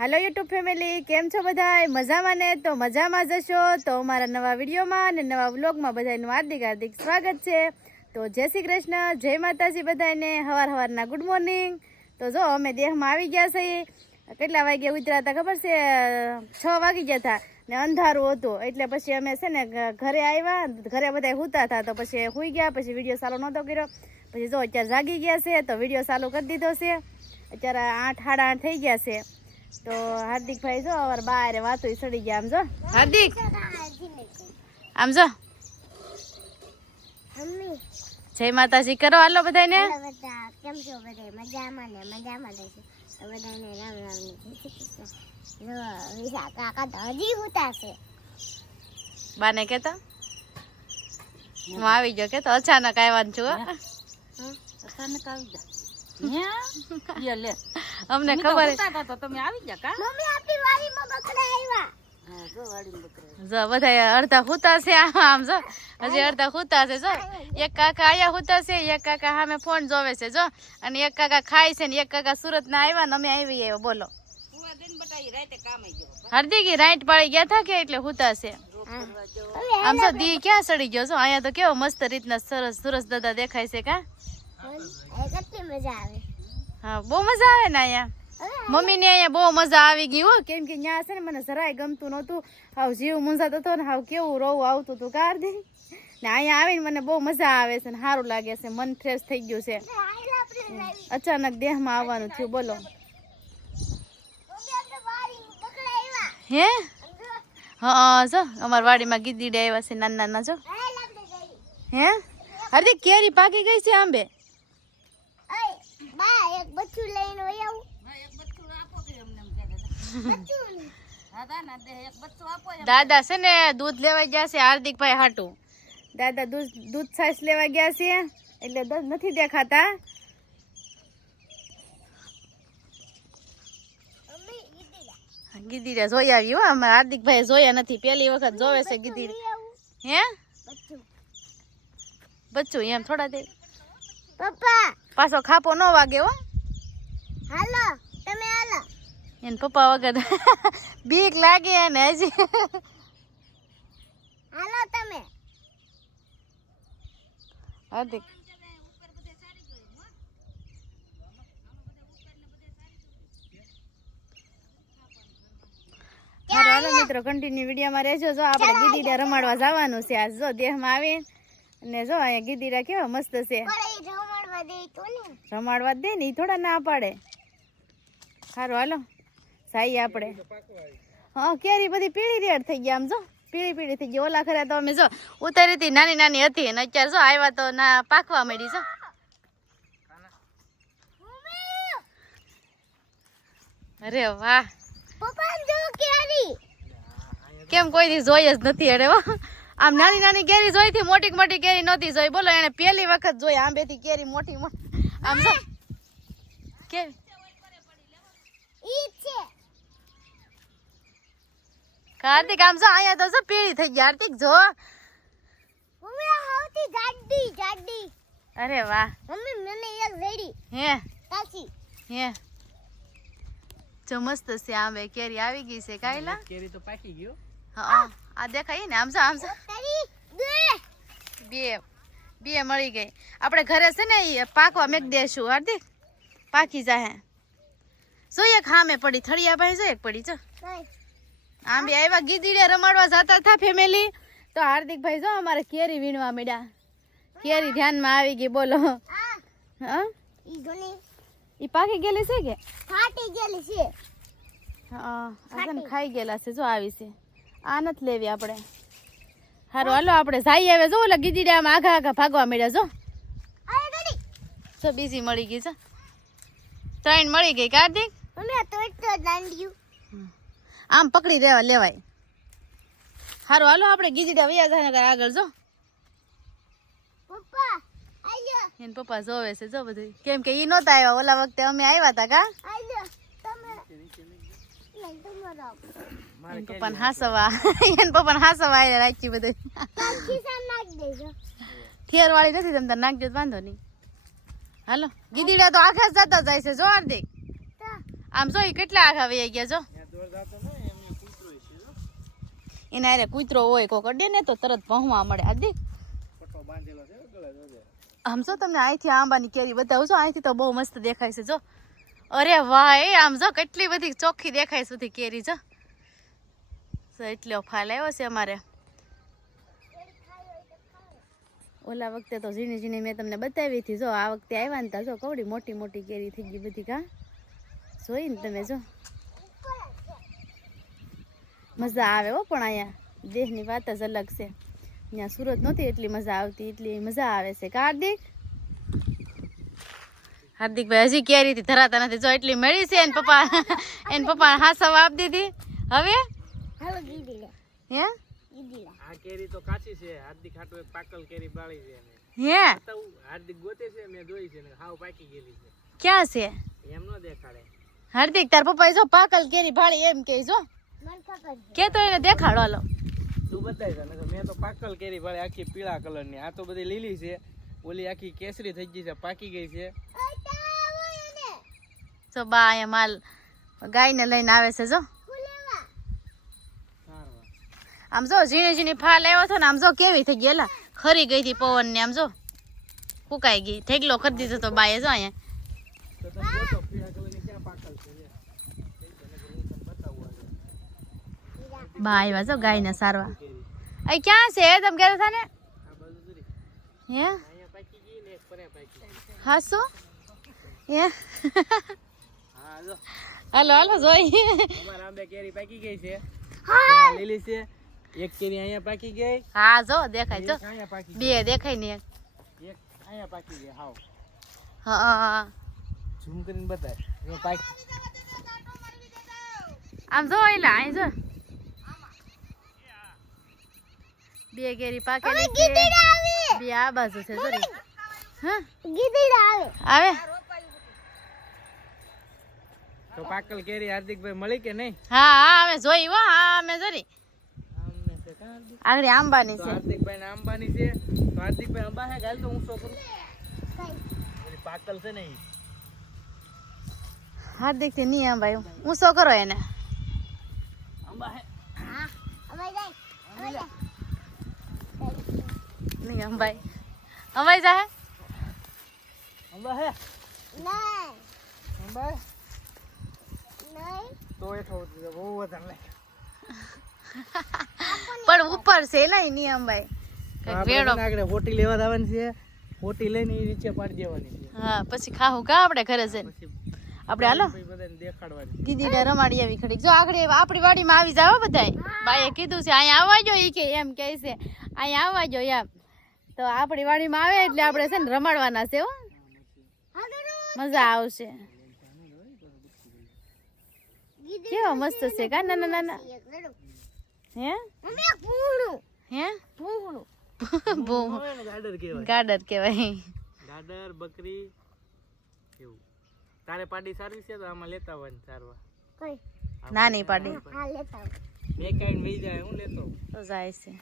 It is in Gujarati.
હાલો યુટ્યુબ ફેમિલી કેમ છો બધા મજામાં ને? તો મજામાં જશો તો અમારા નવા વિડીયોમાં અને નવા વ્લોગમાં બધાનું હાર્દિક હાર્દિક સ્વાગત છે. તો જય શ્રી કૃષ્ણ, જય માતાજી બધાને હવાર હવારના ગુડ મોર્નિંગ તો જો, અમે દેહમાં આવી ગયા છીએ કેટલા વાગ્યા ઉતર્યા હતા ખબર છે? છ વાગી ગયા હતા. ને અંધારું હતું. એટલે પછી અમે છે ને ઘરે આવ્યા. ઘરે બધા સૂતા હતા. તો પછી સૂઈ ગયા. પછી વીડિયો ચાલુ નહોતો કર્યો. પછી જો અત્યારે જાગી ગયા છે, તો વીડિયો ચાલુ કરી દીધો છે. અત્યારે આઠ, સાડા આઠ થઈ ગયા છે. તો હાર્દિકભાઈ જો અવાર બારે વાતો સડી ગયા આમ જો. હાર્દિક? આમ જો. જય માતાજી કરો હાલો બધાને કેમ છો બધા? મજામાં ને? મજામાં રહેશે તો બધાને રામ રામ ને જય શ્રી કૃષ્ણ. જો વિશા કાકા તો હજી ઉતા છે. બાને કેતા? હું આવી ગયો કેતો? અચાનક આવ્યા છું હો. અચાનક આવી જા હે? લે. અમને ખબર તો તમે આવી જા કા? મમ્મી આપણી વાડીમાં બકરા આવ્યા. જો વાડી બકરા જો બધા અડધા હુતા છે આમ આમ જો. હજી અડધા હુતા છે જો. એક કાકા આયા હુતા છે એક કાકા સામે ફોન જોવે છે જો. અને એક કાકા ખાય છે ને એક કાકા સુરત ના આવ્યા ને અમે આવી આવ્યો બોલો. પૂરા દિન બટાઈ રાતે કામે ગયો. હાર્દિક રાઈટ પાડી ગયા હતા કે એટલે હુતા છે? આમ તો દી ક્યાં સડી ગયો છો અહીંયા તો કેવો મસ્ત રીતના સરસ સુરસ દાદા દેખાય છે કા? કેટલી મજા આવે. હા બહુ મજા આવે ને અહીંયા? મમ્મીને મમ્મી ને અહીંયા બહુ મજા આવી ગઈ હો. કેમ કે ત્યાં છે ને મને જરાય ગમતું નહોતું. હાવ જીવ મુંજાતો હતો ને હાવ કેવું રોવું આવતું હતું કારદી ને અહીંયા આવીને મને બહુ મજા આવે છે ને સારું લાગે છે. મન ફ્રેશ થઈ ગયું છે. અચાનક દેહમાં આવવાનું થયું બોલો. હે? હા જો અમારા વાડીમાં ગીદી આવ્યા છે નાના નાના જો હે? હાર્દિક કેરી પાકી ગઈ છે આંબે? બચ્ચું લઈને હોય આવું. એક બચ્ચું આપો કે એમને એમ કહેતા બચ્ચું દાદા છે ને દૂધ લેવા ગયા છે હાર્દિકભાઈ હાટું. દાદા દૂધ દૂધ છાશ લેવા ગયા છે એટલે દૂધ નથી દેખાતા. ગીધીરા જોઈ આવી હો અમે હાર્દિકભાઈ જોયા નથી. પહેલી વખત જોવે છે ગીદીડ હે? બચ્ચું. બચ્ચું એમ થોડા દે. પપ્પા. પાછો ખાપો ન વાગે હો. હાલો તમે હાલો. એન પપ્પા વગર બીક લાગે અને હજી. હાલો તમે. હાર્દિક. હાલો મિત્રો કન્ટિન્યુ વિડીયોમાં રહેજો. જો આપણે ગીદીડા રમાડવા જવાનું છે આજ જો દેહમાં આવે. અને જો અહીંયા ગીદીડા કેવા મસ્ત છે. પણ દે ને. રમાડવા દે ને એ થોડા ના પાડે. સારું, હાલો. સાઈ આપણે. હા, કેરી બધી પીળી રેડ થઈ ગયા આમ, જો. પીળી પીળી થઈ ગઈ. ઓલા ખરા તો અમે જો ઉતારી હતી, નાની નાની હતી. અને અત્યારે જો આવ્યા તો ના પાકવા મળી જો. અરે વાહ. કેરી કેમ કોઈ દી જોઈ જ નથી અરે વાહ આમ નાની નાની કેરી જોઈ હતી મોટી મોટી કેરી નહોતી જોઈ. બોલો, એને પહેલી વખત જોઈ. આંબેથી કેરી મોટી આમ જો. છે કાર્તિક આમ જો અહીંયા તો જો પીળી થઈ ગઈ કાર્તિક જો. મમ્મી આ જાડી જાડી અરે વાહ. મમ્મી મને એક રેડી. હે. કાચી. હે. જો મસ્ત છે આંબે કેરી આવી ગઈ છે કાયલા. કેરી તો પાકી ગયો. હા આ દેખાય ને આમ જો આમ જો. બે બે મળી ગઈ. આપણે ઘરે છે ને પાકવા મેક દેશું હાર્દિક. પાકી જાહે. જો એક હામે પડી થળિયા ભાઈ જો એક પડી જો. આમ આંબે આવ્યા ગીધીડે રમાડવા જતા હતા ફેમિલી તો હાર્દિકભાઈ જો અમારે કેરી વીણવા મળ્યા કેરી ધ્યાનમાં આવી ગઈ બોલો. હા. ઈ પાકી ગયેલી છે કે? ફાટી ગયેલી છે. હા છે ખાઈ ગયેલા છે જો આવી છે. આ નથી લેવી આપણે. હારું હાલો આપણે જઈ આવે જો ઓલા ગીદીડા આમ આઘા આઘા ભાગવા મળ્યા જો. જો બીજી મળી ગઈ છે ત્રણ મળી ગઈ કાર્તિક આમ પકડી લેવા લેવાય. હારું હાલો આપણે ગીદીડા વૈયા જાય આગળ જો. પપ્પા એને પપ્પા જોવે છે જો બધું. કેમ કે ઈ નહોતા આવ્યા ઓલા વખતે અમે આવ્યા હતા કા? તમે લઈ પપ્પાને હાસવા એન પપ્પા હાસવા આવ્યા રાખી બધું. થેર વાળી નથી તમ તાર નાખજો વાંધો નહીં. હાલો ગીદીડા તો આખા જ જતા જાય છે જો હાર્દિક તો આમ જો એ કેટલા આખા વહી ગયા જો. એના અરે કૂતરો હોય, કોક અડે ને તો તરત પહોંચવા મળે. આદી આમ જો તમને અહીંથી આંબાની કેરી બતાવું છો અહીંથી તો બહુ મસ્ત દેખાય છે જો. અરે વાહ, એ આમ જો કેટલી બધી ચોખ્ખી દેખાય છે બધી કેરી જો એટલો ફાલ આવ્યો છે અમારે. ઓલા વખતે તો ઝીણી ઝીણી મેં તમને બતાવી હતી, જો આ વખતે આવ્યા ને તો જો કવડી મોટી મોટી કેરી થઈ ગઈ બધી, કા? જોઈ ને તમે જો. મજા આવે હો પણ અહીંયા દેહની વાત જ અલગ છે. અહીંયા સુરત નહોતી એટલી મજા આવતી એટલી મજા આવે છે. હાર્દિક? હાર્દિકભાઈ હજી કેરી થી ધરાતા નથી. જો એટલી મળી છે એને પપ્પા એને પપ્પા હાસવ આપ દીધી. હવે? હે? આ કેરી તો કાચી છે. હાર્દિક હાટુ એક પાકલ કેરી બાળી છે હે? તો હાર્દિક ગોતે છે મેં જોઈ છે ને હાવ પાકી ગયેલી છે. ક્યાં છે? એમ નો દેખાડે. હાર્દિક તાર પપ્પા જો પાકલ કેરી ભાળી એમ કે જો. કે તો એને દેખાડો હાલો. તું બતાય નકર મેં તો પાકલ કેરી ભાળી આખી પીળા કલરની આ તો બધી લીલી છે. ઓલી આખી કેસરી થઈ ગઈ છે પાકી ગઈ છે. જો બા અહીંયા માલ ગાયને લઈને આવે છે જો. આમ જો ઝીણી ઝીણી ફાલ આવ્યો હતો ને આમ જો કેવી થઈ ગઈ એલા ખરી ગઈ હતી પવન ને આમ જો. ફૂકાઈ ગઈ. ઠેકલો કરી દીધો તો બાએ જો અહીંયા તો તમે જોતો પીળા કલરની ક્યાં પાકલ છે જે. બા આવ્યા જો ગાયને સારવા. અહીં ક્યાં છે? તમે કહેતા હતા ને? હે? હા શું હે? હા જો હાલો હાલો જોઈ. અમારા આંબે કેરી પાકી ગઈ છે. હા લીલી છે. એક કેરી અહીંયા પાકી ગઈ. હા જો દેખાય જો. બે દેખાય ને એક. એક અહીંયા પાકી ગઈ હાવ. હા ઝૂમ કરીને બતાય. જો પાકી. આમ જો એલા અહીં જો. બે કેરી પાકેલી છે બે આ બાજુ છે જોરી હા? ગીધી આવે. આવે? તો પાકલ કેરી હાર્દિકભાઈ મળી કે નહીં? હા હા અમે જોઈ હો હા અમે જોરી આગળ આંબાની છે. હાર્દિકભાઈ ને આંબાની છે. તો હાર્દિકભાઈ આંબા હે ગાલ તો હું શું કરું? પાકલ છે નહીં. હાર્દિકથી નહીં આંબા હું શું કરો એને? આંબા હે. હા અમે જાય અમે જાય. નહીં અંબાઈ. અંબાઈ જા આંબા હે? નહીં. હે? નહીં. તો એઠો બહુ વધારે લાગે. પણ ઉપર છે ને નહીં અંબાઈ. વેડો. આગળ હોટી લેવા જવાની છે. હોટી લઈને એ નીચે પાડી દેવાની છે. હા પછી ખાવું કા આપણે ઘરે જઈને? આપણે હાલો. પછી બધાને દેખાડવાની. દીદી ને રમાડી આવી ખડી જો આગળ આપણી વાડીમાં આવી જાવ બધાય. બાઈએ કીધું છે અહીંયા આવવા જો ઈ કે એમ કહે છે. અહીંયા આવવા જો એમ. તો આપણી વાડીમાં આવે એટલે આપણે છે ને રમાડવાના છે હો. મજા આવશે. કેવા મસ્ત છે કા નાના ના ના એક લડુ હે? હે? ગાડર કહેવાય. ગાડર બકરી એવું. તારે પાડી સારી છે તો આમાં લેતા હોય ને કઈ? નાની પાડી. હા લેતા. મેં કાંઈ મી જાય હું લેતો તો જાય છે.